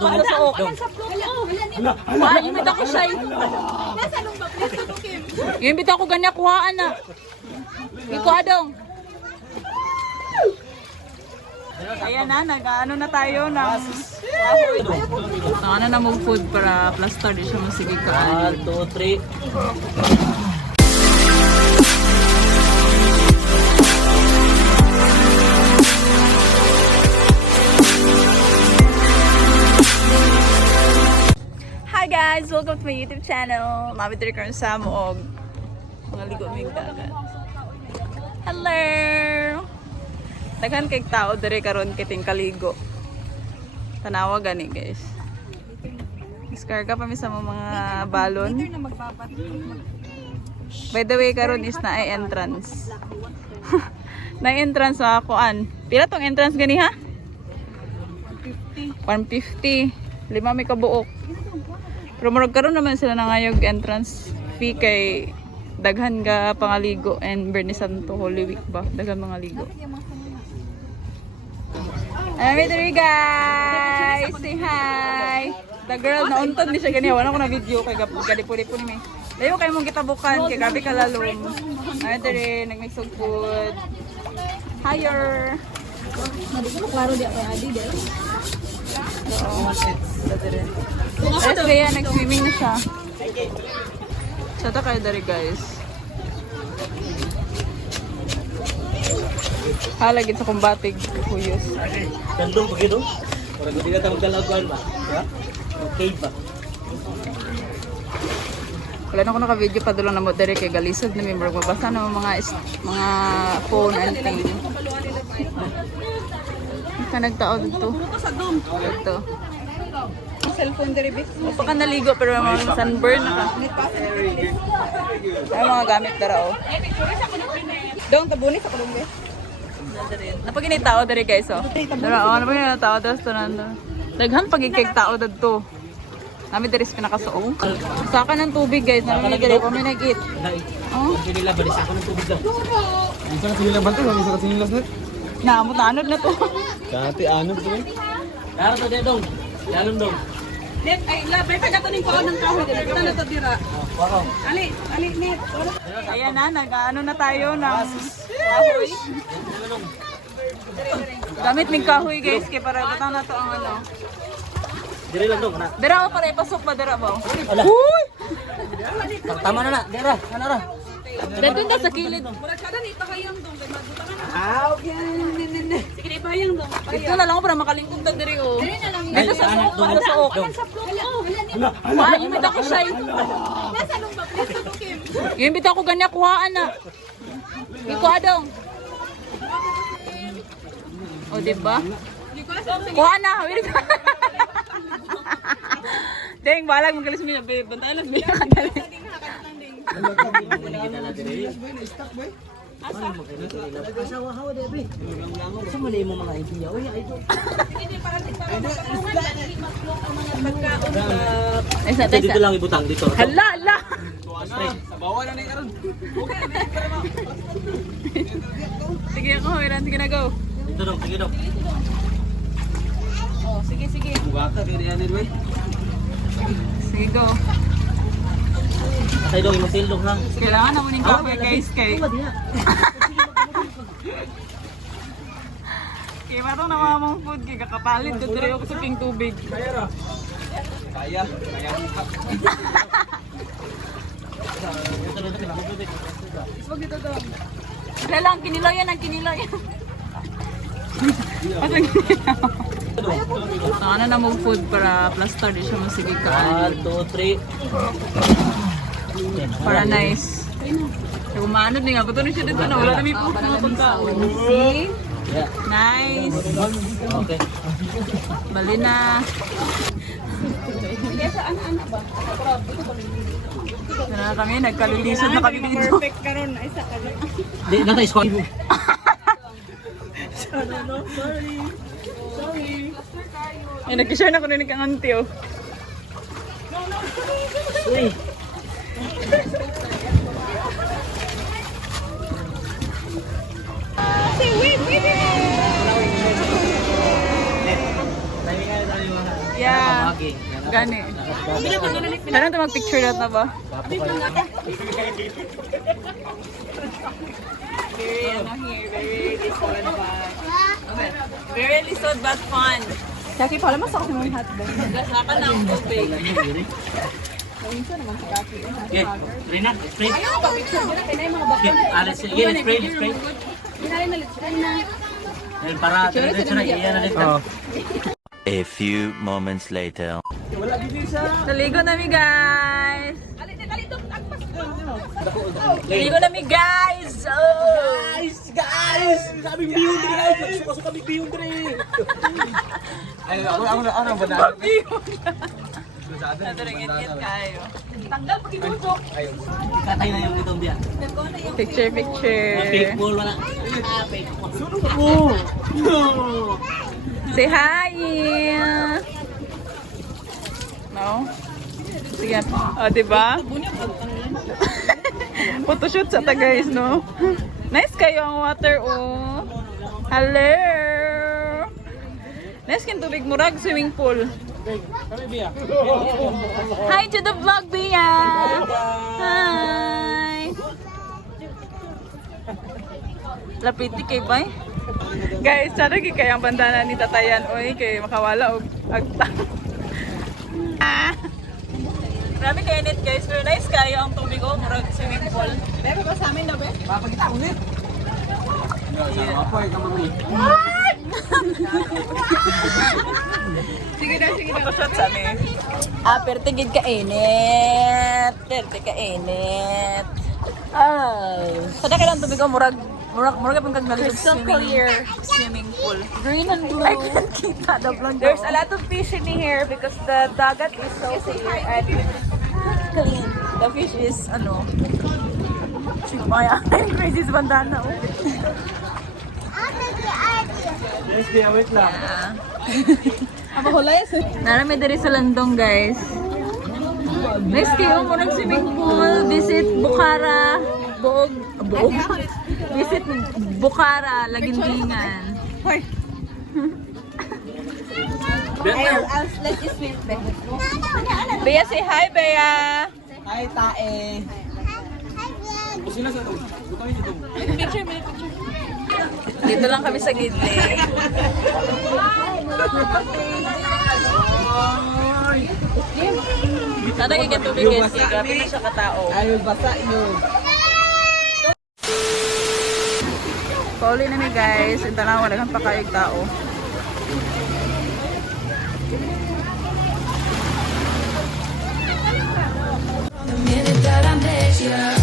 doon sa suok. Wala, yung bita ko siya. Nasa nung bakit sa Kim? Yung bita ko ganyan kuhaan na. Ikuha dong. Ayan na, nag-ano na tayo ng ano na mo food para plaster di siya masige ka. 1, 2, 3. Hi guys! Welcome to my YouTube channel. Mabitri karon sa mo og mga ligo mig dagat. Hello! Daghan kay tao diri karon kiting kaligo. Tanawa gani guys. Diskarga pa mi sa mga balon. By the way karon is na ay entrance. Na entrance sa kuan. Pila tong entrance gani ha? 150. 150. 5 may kabuok. Pero murag karon naman sila nangayog entrance fee kay daghan ga pangaligo and Bernie Santo Holy Week ba? Daghan mga ligo. Hi there guys! Say hi! The girl na untod ni siya ganyan. Wala ko na video kay galipo-lipo ni me. Layo kayo mong kitabukan kay grabe kalalom. Hi there, nagmix og food. Higher! Klaro di ako adi deh. Guys, kaya nag-swimming na siya. Sata kayo dari guys. Halagin sa kumbatig kuyos. Gandong begitu. Orang ketiga tamu dalaguan ba? Ya. Okay ba? Wala na ko naka-video pa dulang na mo dari kay galisod na member ko. Basta na mga phone and thing. Ka nagtao dito. Ito. Cellphone dari big. O pa ka naligo pero may mga sunburn na ka. Ay mga gamit dara oh. Dong tabunis ako dong be. Napagini tao dari guys oh. Dara oh, napagini tao das to nando. Daghan pagikig tao dadto. Nami diri sa pinakasuong. Saka ng tubig guys, nami diri ko may nag-eat. Oh. Ang nila ba sa ako ng tubig lang. Isa ka sinilang banto, isa ka sinilas net. Naamot anod na to. Dati ano to eh. Dara to dong. Dalam dong. Net ay labay pa gato ning kuan ng kahoy dili. Kita na to dira. Wow. Ali, net. Ayan na, nag-ano na tayo ng kahoy. Gamit ming kahoy guys, kaya para butang na to ang ano. Dire lang dong na. Dara o para ipasok pa dara ba? Ala. Uy! Tama na na. Dira, ana ra. Daghan ka sa kilid. Murag kada ni pakayang dong kay magbutangan. Ah, okay. Sige ni bayang dong. Dito na lang ako para makalingkod na diri oh. Dili na lang. Dito sa suok, sa suok. Wala, yung bita ko siya. Nasa nung bakit sa Kim? Yung bita ko ganyan kuhaan na. Ikuha dong. O diba? Di ko sa Kuha na. Wait. Deng, balag magalis mo niya. Bantay lang. Kasawa-hawa de be. Sa mali mo mga idea. Oy, idea. Ay, sa Dito lang ibutang dito. Hala, hala. Sa bawah na ni karon. Sige ako, Iran. Sige na, go. Dito dong, sige dong. Oh, sige, sige. Bata kay ni Anil, Sige, go. Tay dong imasil dong ha. Kailangan naman yung kahoy, guys. Kay kaya matong namamang food. Kaya kakapalit ko dito ako sa ping tubig. Kaya. Kaya Wag dito daw. Wala lang, kinilaw yan. Ang kinilaw yan. Pasang kinilaw. Ano na mo food para plaster. Di siya masige ka. 1, 2, 3. Para nice. Kaya umanod niya. Bato na siya dito na. Wala namin po mga pagkaon. See? Yeah. Nice. Okay. Bali na. Kaya sa ana ba? Na kami, nagkalulisod na kami dito. Perfect karon ay sa kanya. Di na tayo squad. Ay, nag-share na ko na kang auntie oh. Uy. Yeah. Lagi. Gani. Sana ito mag-picture na ba? Very ano here, very lisod but very lisod but fun. Kaki pala mas ako ng hotdog. Gasaka na ang tubig. Okay, Rina, spray. Ayaw ba picture mo na kay mga bakon. Okay, alis, again, spray, spray. Dinali na litsuran na. Dahil para, diretso na, iyan na dito. A few moments later. Naligo na mi guys. Naligo na mi guys. Oh. Guys! Sabing biyon din, guys! Nagsuka-suka kami biyon din. Ay, ako na ba na? Ito rin ngit kayo. Tanggal pag itusok. Katay na yung itong diyan. Picture, picture. Fake ball, wala. Fake ball. Say hi! No? Sige. O, diba? Photoshoot sa ta guys, no? Nice kayo ang water, oh. Hello! Nice kin tubig murag swimming pool. Hi to the vlog, Bia! Hi! Lapiti kay Bay. Guys, sana kay kayang bandana ni Tatayan. Oy, kay makawala og agta. Grabe kayo net guys, pero nice kayo ang tubig o, murag swimming pool. Pero ba sa amin na ba? Papagita ko ulit. Apoy ka mami. Sige na, sige na. Photoshoot sa amin. Pero tigid ka init. Perte ka init. Sada ka lang tubig o, murag pang kagnalit swimming pool. Green and blue. I can't kita the blonde. There's a lot of fish in here because the dagat is so clear and clean. The fish is, ano, Maya, crazy sa bandana. Oh. Yes, dear, wait lang. Narami dari sa Landong, guys. Next kayo, murang swimming pool. Visit Bukhara. Buog. Visit Bukhara, Lagindingan. I'll let you swim back. Bea, say hi, Bea. Hi, tae. Sino sa ito? Butangin ito. Picture, may picture. Dito lang kami sa gidli. Sana kaya tubig guys, grabe na siya katao. Ayaw basa yun. Pauli na mi guys, ito na wala kang pakayog tao. The minute that I met you